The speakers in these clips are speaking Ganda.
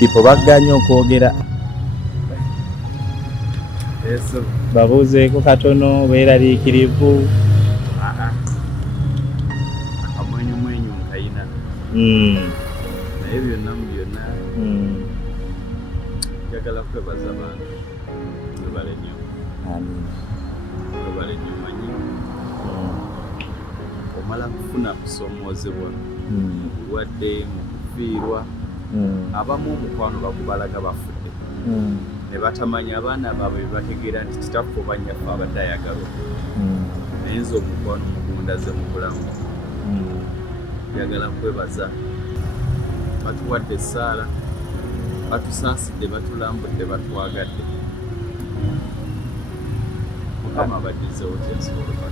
bipo bagganye okwogera. Babuuzeeko katono beeraliikirivu. Akamwenyumwenyu nkayina naye byonna mu byonna njagala kwebaza bantu. Mwebale nnyo. Mwebale nnyo manyi omala kufuna kusoomoozebwa mu bulwadde, mu kufiirwa. Abamu omukwano bagubalaga bafudde ne batamanya abaana baabwe bye bategeera nti kitaffe oba nnyaffe abadde ayagala naye nze omukwano mugundaze mu bulamu. Njagala kwebaza batuwadde essaala, batusaasidde, batulambudde, batwagadde. Mukama abaddizeewo kyensobola.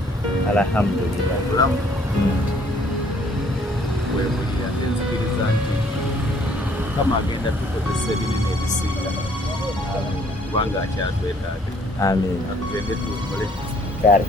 Alhamdulillah. Obulamu bwebulira ate nzikiriza nti Mukama agenda tukozesa ebinene ebisinga kubanga akyatwetaaga. Amen. Atugende tuwumule. Kale.